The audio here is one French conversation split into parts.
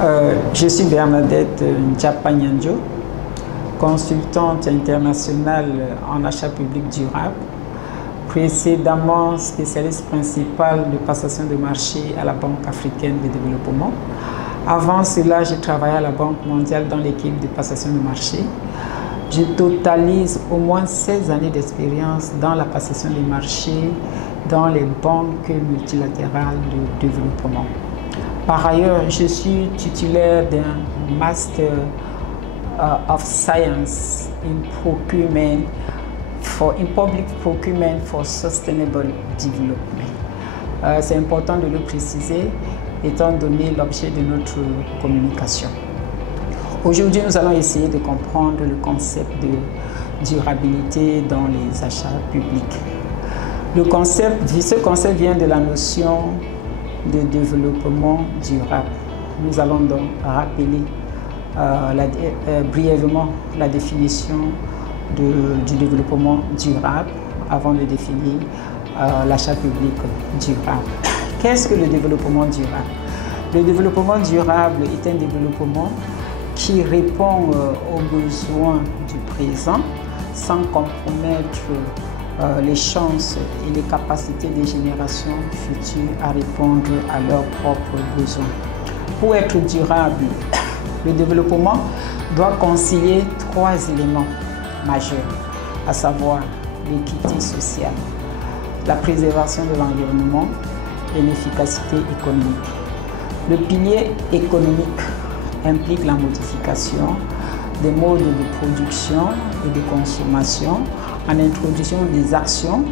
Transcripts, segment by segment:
Je suis Bernadette Ndiapa-Nyanjo, consultante internationale en achat public durable, précédemment spécialiste principale de passation de marché à la Banque africaine de développement. Avant cela, j'ai travaillé à la Banque mondiale dans l'équipe de passation de marché. Je totalise au moins 16 années d'expérience dans la passation des marchés dans les banques multilatérales de développement. Par ailleurs, je suis titulaire d'un Master of Science in Public Procurement for Sustainable Development. C'est important de le préciser, étant donné l'objet de notre communication. Aujourd'hui, nous allons essayer de comprendre le concept de durabilité dans les achats publics. Ce concept vient de la notion de développement durable. Nous allons donc rappeler brièvement la définition du développement durable avant de définir l'achat public durable. Qu'est-ce que le développement durable? Le développement durable est un développement qui répond aux besoins du présent sans compromettre les chances et les capacités des générations futures à répondre à leurs propres besoins. Pour être durable, le développement doit concilier 3 éléments majeurs, à savoir l'équité sociale, la préservation de l'environnement et l'efficacité économique. Le pilier économique implique la modification des modes de production et de consommation en introduisant des actions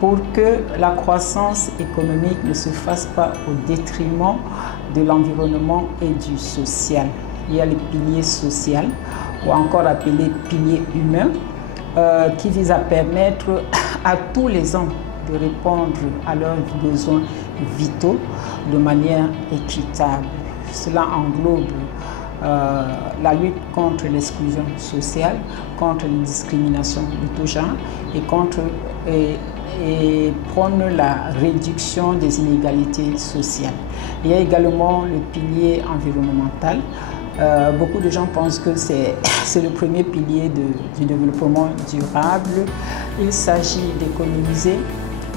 pour que la croissance économique ne se fasse pas au détriment de l'environnement et du social. Il y a le pilier social, ou encore appelé pilier humain, qui vise à permettre à tous les hommes de répondre à leurs besoins vitaux de manière équitable. Cela englobe la lutte contre l'exclusion sociale, contre les discriminations de tout genre et prône la réduction des inégalités sociales. Il y a également le pilier environnemental. Beaucoup de gens pensent que c'est le premier pilier du développement durable. Il s'agit d'économiser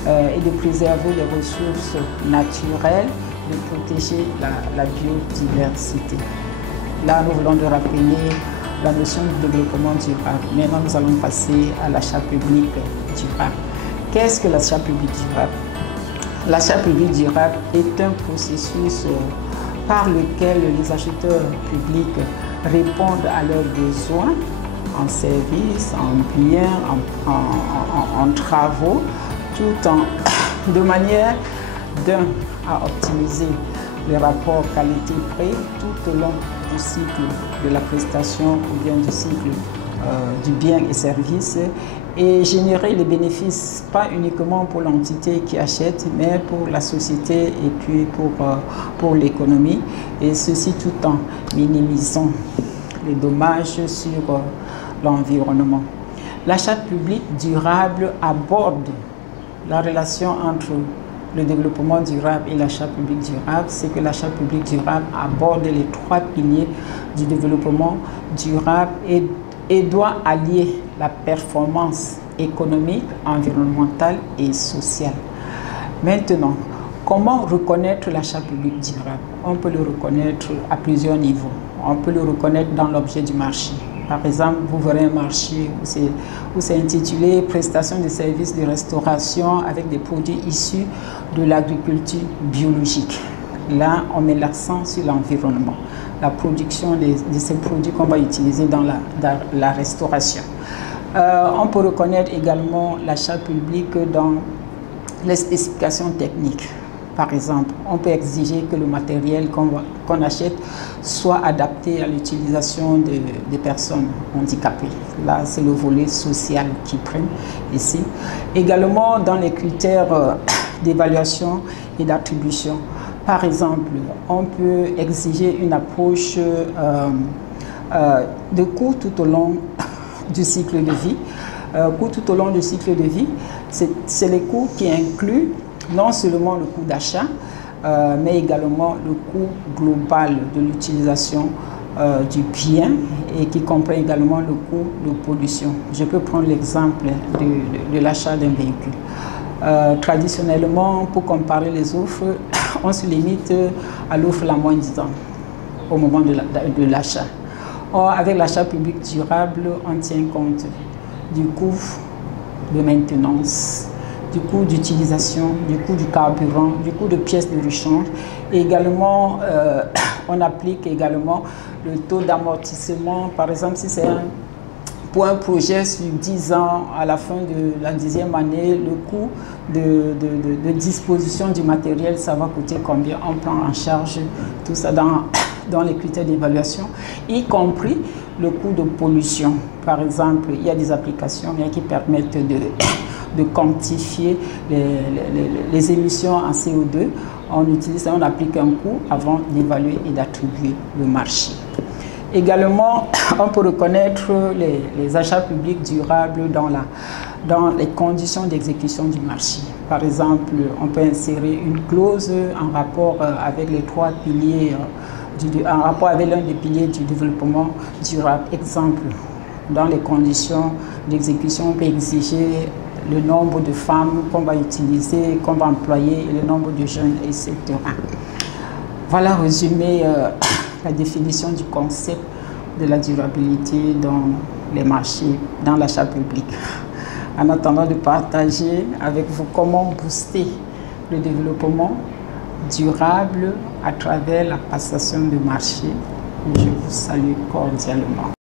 et de préserver les ressources naturelles, de protéger la biodiversité. Là, nous voulons rappeler la notion de développement durable. Maintenant, nous allons passer à l'achat public durable. Qu'est-ce que l'achat public durable? L'achat public durable est un processus par lequel les acheteurs publics répondent à leurs besoins en services, en biens, en travaux, de manière à optimiser le rapport qualité-prix tout au long du cycle de la prestation ou bien du cycle du bien et service et générer les bénéfices pas uniquement pour l'entité qui achète mais pour la société et puis pour l'économie, et ceci tout en minimisant les dommages sur l'environnement. L'achat public durable aborde la relation entre le développement durable et l'achat public durable. C'est que l'achat public durable aborde les 3 piliers du développement durable et doit allier la performance économique, environnementale et sociale. Maintenant, comment reconnaître l'achat public durable? On peut le reconnaître à plusieurs niveaux. On peut le reconnaître dans l'objet du marché. Par exemple, vous verrez un marché où c'est intitulé « Prestation de services de restauration avec des produits issus de l'agriculture biologique ». Là, on met l'accent sur l'environnement, la production de ces produits qu'on va utiliser dans la restauration. On peut reconnaître également l'achat public dans les spécifications techniques. Par exemple, on peut exiger que le matériel qu'on achète soit adapté à l'utilisation des personnes handicapées. Là, c'est le volet social qui prime ici. Également, dans les critères d'évaluation et d'attribution. Par exemple, on peut exiger une approche de coût tout au long du cycle de vie. Coût tout au long du cycle de vie, c'est les coûts qui incluent non seulement le coût d'achat, mais également le coût global de l'utilisation du bien et qui comprend également le coût de pollution. Je peux prendre l'exemple de l'achat d'un véhicule. Traditionnellement, pour comparer les offres, on se limite à l'offre la moins disante au moment de l'achat. Or, avec l'achat public durable, on tient compte du coût de maintenance, du coût d'utilisation, du coût du carburant, du coût de pièces de rechange. Et également, on applique également le taux d'amortissement. Par exemple, si c'est pour un projet sur 10 ans, à la fin de la 10e année, le coût de disposition du matériel, ça va coûter combien? On prend en charge tout ça dans les critères d'évaluation, y compris le coût de pollution. Par exemple, il y a des applications qui permettent de quantifier les émissions en CO2. On applique un coût avant d'évaluer et d'attribuer le marché. Également, on peut reconnaître les achats publics durables dans les conditions d'exécution du marché. Par exemple, on peut insérer une clause en rapport avec les 3 piliers, en rapport avec l'un des piliers du développement durable. Exemple, dans les conditions d'exécution, on peut exiger le nombre de femmes qu'on va utiliser, qu'on va employer, et le nombre de jeunes, etc. Voilà résumé la définition du concept de la durabilité dans les marchés, dans l'achat public. En attendant de partager avec vous comment booster le développement durable à travers la passation de marché, je vous salue cordialement.